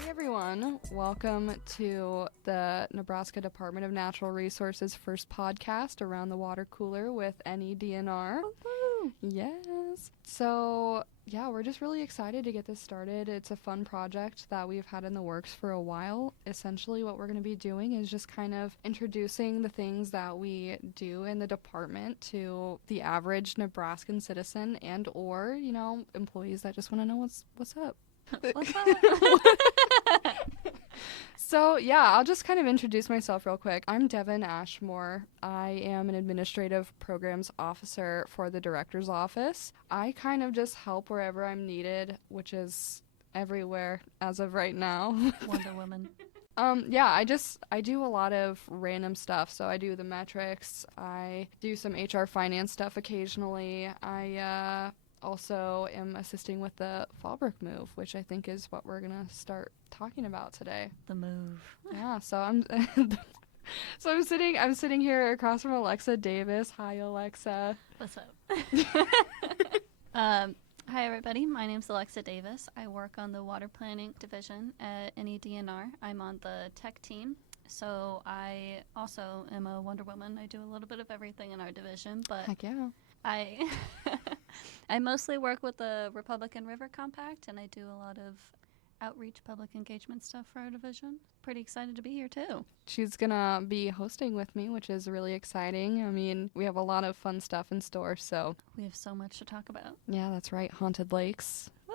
Hey everyone, welcome to the Nebraska Department of Natural Resources first podcast around the Watercooler with NeDNR. Woo-hoo. Yes. So, yeah, we're just really excited to get this started. It's a fun project that we've had in the works for a while. Essentially, what we're going to be doing is just kind of introducing the things that we do in the department to the average Nebraskan citizen and or, employees that just want to know what's up. What's up? So, yeah, I'll just kind of introduce myself real quick. I'm Dehvynne Ashmore. I am an administrative programs officer for the director's office. I kind of just help wherever I'm needed, which is everywhere as of right now. Wonder Woman. I do a lot of random stuff. So I do the metrics. I do some HR finance stuff occasionally. I also am assisting with the Fallbrook move, which I think is what we're gonna start talking about today. The move. Yeah, so I'm I'm sitting here across from Alexa Davis. Hi, Alexa. What's up? Hi everybody, my name's Alexa Davis. I work on the water planning division at NeDNR. I'm on the tech team, so I also am a Wonder Woman. I do a little bit of everything in our division, but Heck yeah. I mostly work with the Republican River Compact, and I do a lot of outreach public engagement stuff for our division. Pretty excited to be here too. She's gonna be hosting with me, which is really exciting. I mean, we have a lot of fun stuff in store, so We have so much to talk about. yeah, that's right. Haunted lakes. Woo!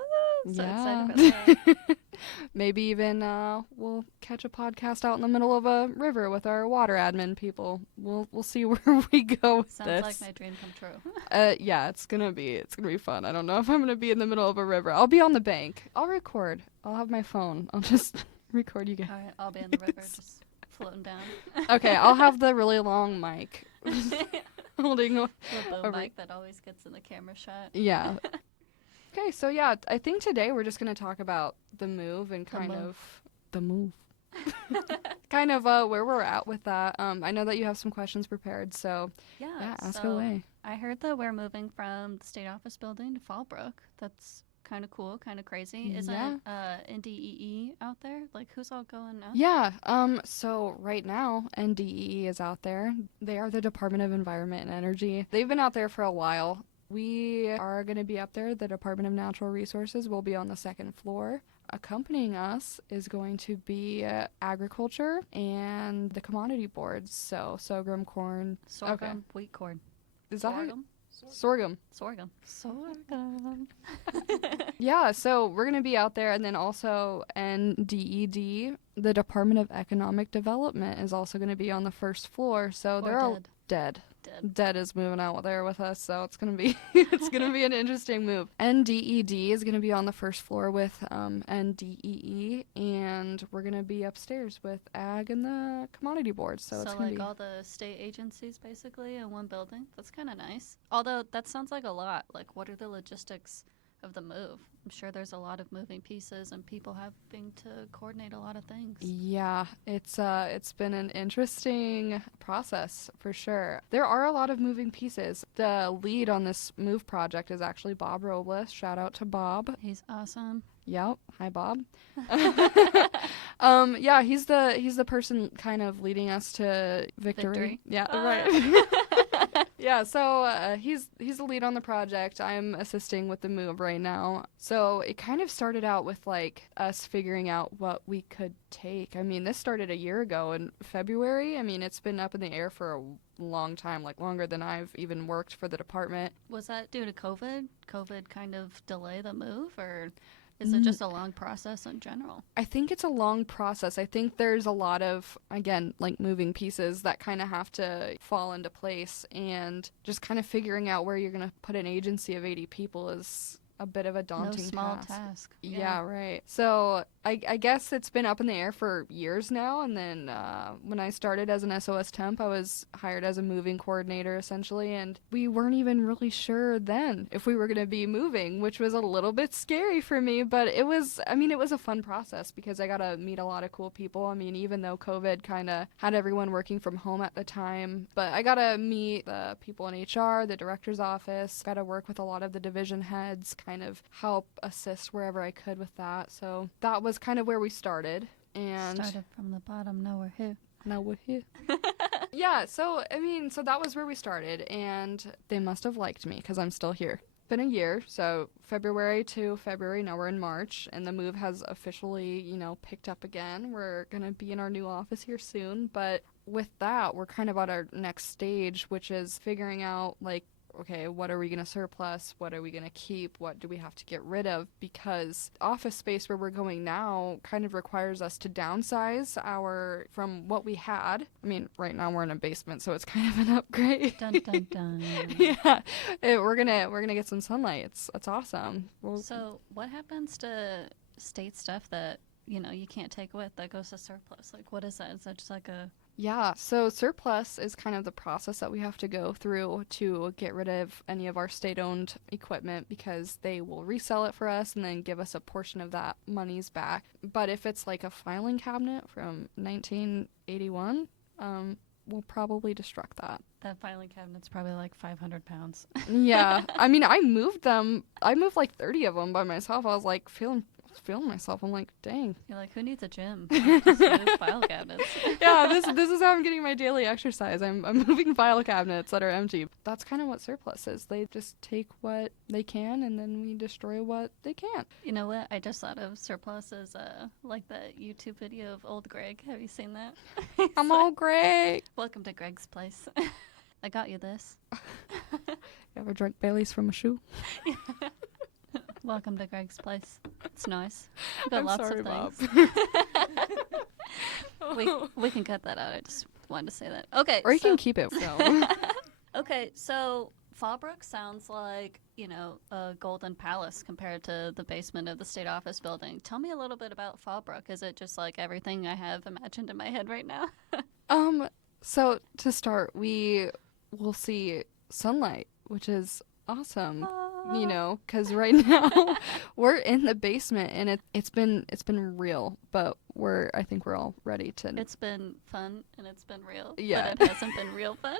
So Yeah. excited for that. Maybe even we'll catch a podcast out in the middle of a river with our water admin people. We'll see where we go with Sounds this. like my dream come true. Yeah, it's gonna be fun. I don't know if I'm gonna be in the middle of a river. I'll be on the bank. I'll record. I'll have my phone. I'll just record you guys. All right, I'll be in the river, just floating down. Okay, I'll have the really long mic holding. The boom over- mic that always gets in the camera shot. Yeah. Okay, so yeah, I think today we're just gonna talk about the move and The kind move. of the move. Kind of where we're at with that. I know that you have some questions prepared, so yeah, ask so away. I heard that we're moving from the state office building to Fallbrook. That's kind of cool, kind of crazy. Isn't NDEE out there? Like, who's all going out? Yeah, so right now, NDEE is out there. They are the Department of Environment and Energy. They've been out there for a while. We are going to be up there. The Department of Natural Resources will be on the second floor. Accompanying us is going to be agriculture and the commodity boards. So sorghum, corn. Sorghum, wheat corn. Is that how you- Sorghum. Sorghum. Sorghum. Yeah, so we're going to be out there, and then also NDED, the Department of Economic Development, is also going to be on the first floor. So Or they're all dead. dead. Dead. Dead is moving out there with us, so it's gonna be an interesting move. NDED is gonna be on the first floor with NDEE, and we're gonna be upstairs with Ag and the commodity boards. So it's gonna like be all the state agencies basically in one building. That's kind of nice. Although that sounds like a lot. Like, what are the logistics of the move? I'm sure there's a lot of moving pieces and people having to coordinate a lot of things. yeah, it's been an interesting process for sure. There are a lot of moving pieces. The lead on this move project is actually Bob Robles. Shout out to Bob. He's awesome. Yep. Hi, Bob. Yeah, he's the person kind of leading us to victory. Yeah, right. Yeah, so he's the lead on the project. I'm assisting with the move right now. So it kind of started out with like us figuring out what we could take. I mean, this started a year ago in February. I mean, it's been up in the air for a long time, like longer than I've even worked for the department. Was that due to COVID? COVID kind of delay the move, or is it just a long process in general? I think it's a long process. I think there's a lot of, again, like moving pieces that kind of have to fall into place, and just kind of figuring out where you're going to put an agency of 80 people is a bit of a daunting No small task. Yeah, right. So I guess it's been up in the air for years now, and then when I started as an SOS temp, I was hired as a moving coordinator, essentially, and we weren't even really sure then if we were going to be moving, which was a little bit scary for me, but it was a fun process because I got to meet a lot of cool people. I mean, even though COVID kind of had everyone working from home at the time, but I got to meet the people in HR, the director's office, got to work with a lot of the division heads, kind of help assist wherever I could with that. So that was kind of where we started. And started from the bottom, now we're here. Now we're here. Yeah, so that was where we started, and they must have liked me because I'm still here. Been a year, so February to February, now we're in March, and the move has officially, picked up again. We're going to be in our new office here soon, but with that, we're kind of at our next stage, which is figuring out, like, okay, what are we going to surplus? What are we going to keep? What do we have to get rid of? Because office space where we're going now kind of requires us to downsize from what we had. I mean, right now we're in a basement, so it's kind of an upgrade. Dun, dun, dun. Yeah, we're gonna get some sunlight. It's awesome. So what happens to state stuff that, you can't take with that goes to surplus? Like, what is that? Is that just like a... Yeah, so surplus is kind of the process that we have to go through to get rid of any of our state-owned equipment because they will resell it for us and then give us a portion of that monies back. But if it's like a filing cabinet from 1981, we'll probably destruct that. That filing cabinet's probably like 500 pounds. Yeah, I mean, I moved like 30 of them by myself. I was like feeling myself. I'm like, dang. You're like, who needs a gym? Just move file cabinets. Yeah, this is how I'm getting my daily exercise. I'm moving file cabinets that are empty. That's kind of what surplus is. They just take what they can and then we destroy what they can't. You know what? I just thought of surplus as like that YouTube video of old Greg. Have you seen that? I'm old Greg. Welcome to Greg's place. I got you this. You ever drank Bailey's from a shoe? Welcome to Greg's place. It's nice. We've got I'm lots sorry, of things. Bob. we can cut that out. I just wanted to say that. Okay. Or you can keep it. So. Okay, so Fallbrook sounds like, a golden palace compared to the basement of the state office building. Tell me a little bit about Fallbrook. Is it just like everything I have imagined in my head right now? So to start, we will see sunlight, which is awesome. Because right now we're in the basement and it's been real, but I think we're all ready to. It's been fun and it's been real. Yeah. But it hasn't been real fun.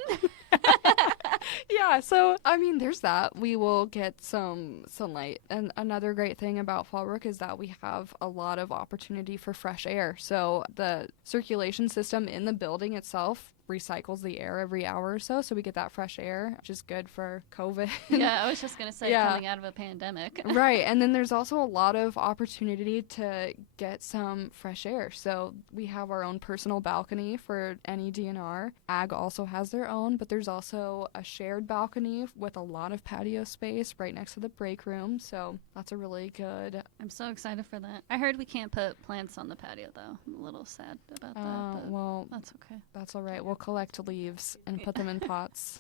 Yeah, so there's that. We will get some sunlight, and another great thing about Fallbrook is that we have a lot of opportunity for fresh air. So the circulation system in the building itself recycles the air every hour or so we get that fresh air, which is good for COVID. Yeah, I was just gonna say, yeah. Coming out of a pandemic. Right, and then there's also a lot of opportunity to get some fresh air. So we have our own personal balcony for NeDNR. Ag also has their own, but there's also a shared balcony with a lot of patio space right next to the break room, so that's a really good... I'm so excited for that. I heard we can't put plants on the patio though. I'm a little sad about that, but well, that's okay. That's all right. We'll collect leaves and put them in pots.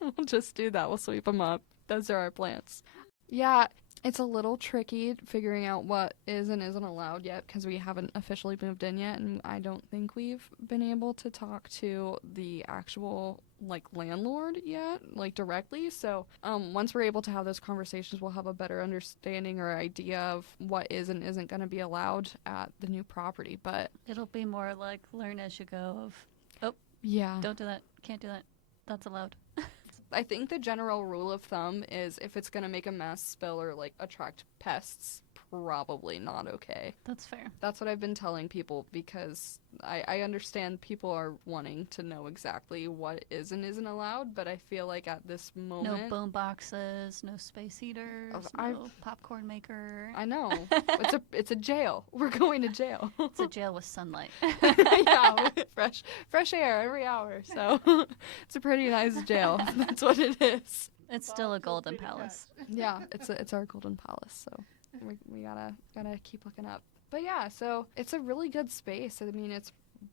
We'll just do that. We'll sweep them up. Those are our plants. Yeah, it's a little tricky figuring out what is and isn't allowed yet because we haven't officially moved in yet, and I don't think we've been able to talk to the actual landlord yet, directly. So once we're able to have those conversations, we'll have a better understanding or idea of what is and isn't going to be allowed at the new property. But it'll be more like learn as you go of, yeah, don't do that, can't do that, that's allowed. I think the general rule of thumb is if it's going to make a mess, spill, or attract pests, probably not okay. That's fair. That's what I've been telling people because I understand people are wanting to know exactly what is and isn't allowed, but I feel like at this moment... No boom boxes, no space heaters, no popcorn maker. I know. It's a jail. We're going to jail. It's a jail with sunlight. Yeah, fresh air every hour. So it's a pretty nice jail. That's what it is. It's still a golden palace. Yeah, it's our golden palace, so we gotta keep looking up. But yeah, so it's a really good space. I mean, it's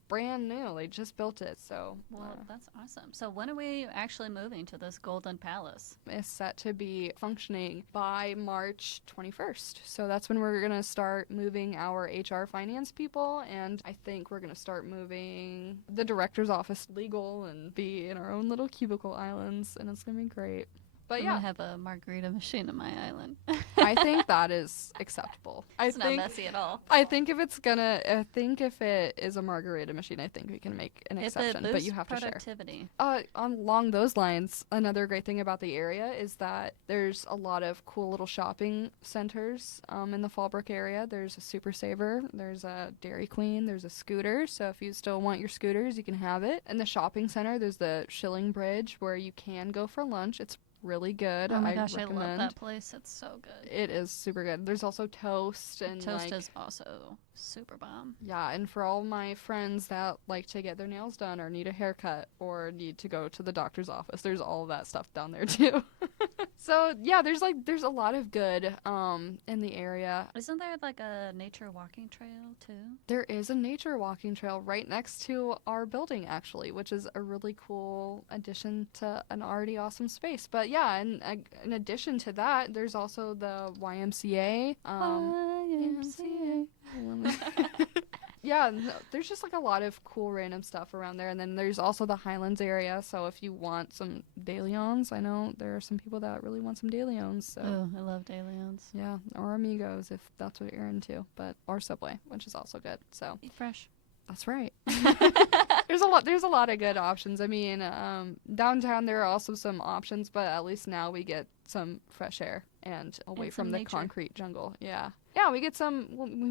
brand new. They just built it, so. Well, that's awesome. So when are we actually moving to this Golden Palace? It's set to be functioning by March 21st. So that's when we're going to start moving our HR finance people, and I think we're going to start moving the director's office, legal, and be in our own little cubicle islands, and it's going to be great. But I'm yeah, gonna have a margarita machine on my island. I think that is acceptable. It's not messy at all. I think if it is a margarita machine, I think we can make an exception. But you have to share. Productivity. Along those lines, another great thing about the area is that there's a lot of cool little shopping centers in the Fallbrook area. There's a Super Saver, there's a Dairy Queen, there's a scooter. So if you still want your scooters, you can have it. In the shopping center, there's the Shilling Bridge where you can go for lunch. It's really good. Oh my gosh, recommend. I love that place. It's so good. It is super good. There's also Toast, and Toast is also super bomb. Yeah, and for all my friends that like to get their nails done or need a haircut or need to go to the doctor's office, there's all of that stuff down there too. So yeah, there's a lot of good in the area. Isn't there like a nature walking trail too? There is a nature walking trail right next to our building actually, which is a really cool addition to an already awesome space. But yeah, and in addition to that, there's also the YMCA. YMCA. Yeah, there's just like a lot of cool random stuff around there. And then there's also the Highlands area. So if you want some De Leons, I know there are some people that really want some De Leons. So. Oh, I love De Leons. Yeah, or Amigos if that's what you're into. Or Subway, which is also good. So eat fresh. That's right. There's a lot of good options. I mean, downtown there are also some options, but at least now we get some fresh air and away from the concrete jungle. Yeah. Yeah, we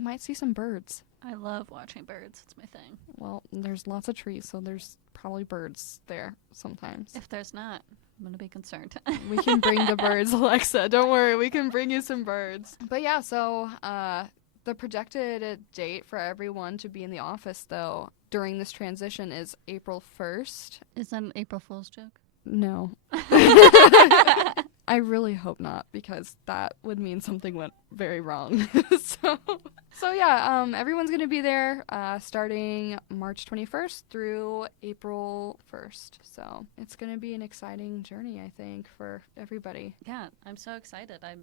might see some birds. I love watching birds. It's my thing. Well, there's lots of trees, so there's probably birds there sometimes. If there's not, I'm going to be concerned. We can bring the birds, Alexa. Don't worry. We can bring you some birds. But yeah, so the projected date for everyone to be in the office, though, during this transition is April 1st. Is that an April Fool's joke? No. I really hope not, because that would mean something went very wrong. So yeah, everyone's going to be there starting March 21st through April 1st. So it's going to be an exciting journey, I think, for everybody. Yeah, I'm so excited. I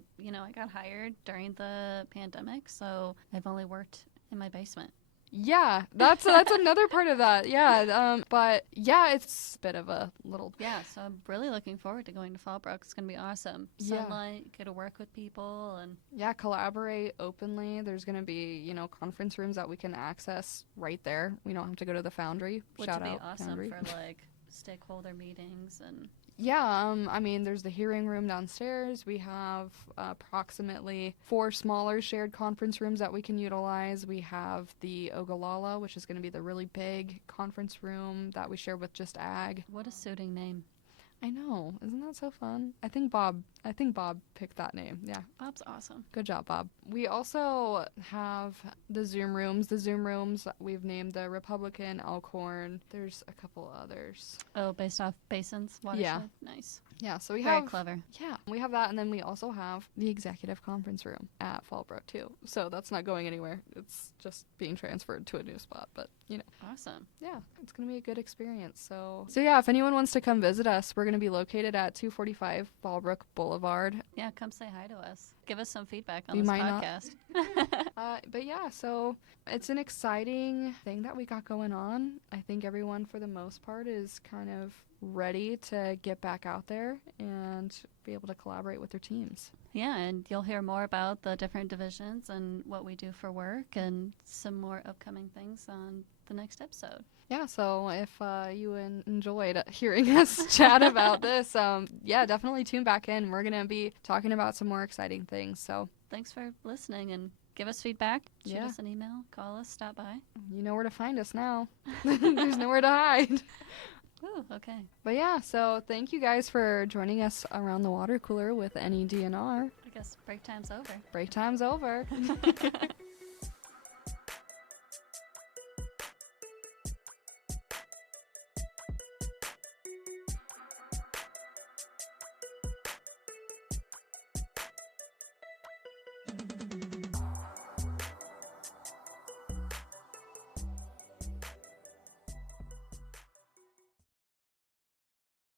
got hired during the pandemic, so I've only worked in my basement. Yeah, that's another part of that. Yeah, but yeah, it's a bit of a little. Yeah, so I'm really looking forward to going to Fallbrook. It's gonna be awesome. Sunlight, get to work with people, and yeah, collaborate openly. There's gonna be conference rooms that we can access right there. We don't have to go to the Foundry. Which Shout would be out awesome Foundry. for like stakeholder meetings and. Yeah, I mean, there's the hearing room downstairs. We have approximately 4 smaller shared conference rooms that we can utilize. We have the Ogallala, which is going to be the really big conference room that we share with just ag. What a suiting name. I know. Isn't that so fun? I think Bob picked that name. Yeah. Bob's awesome. Good job, Bob. We also have the Zoom rooms. The Zoom rooms we've named the Republican, Elkhorn. There's a couple others. Oh, based off basins? Watershed? Yeah. Nice. Yeah, so we Very have... clever. Yeah, we have that, and then we also have the executive conference room at Fallbrook, too. So that's not going anywhere. It's just being transferred to a new spot, but, Awesome. Yeah, it's going to be a good experience. So yeah, if anyone wants to come visit us, we're going to be located at 245 Fallbrook Boulevard. Yeah, come say hi to us. Give us some feedback on this podcast. But yeah, so it's an exciting thing that we got going on. I think everyone, for the most part, is kind of ready to get back out there and be able to collaborate with their teams. Yeah, and you'll hear more about the different divisions and what we do for work and some more upcoming things on the next episode. Yeah, so if you enjoyed hearing us chat about this, definitely tune back in. We're going to be talking about some more exciting things. So thanks for listening, and give us feedback. Shoot us an email, call us, stop by. You know where to find us now. There's nowhere to hide. Ooh, okay. But yeah, so thank you guys for joining us around the water cooler with NeDNR. I guess break time's over. Break time's over.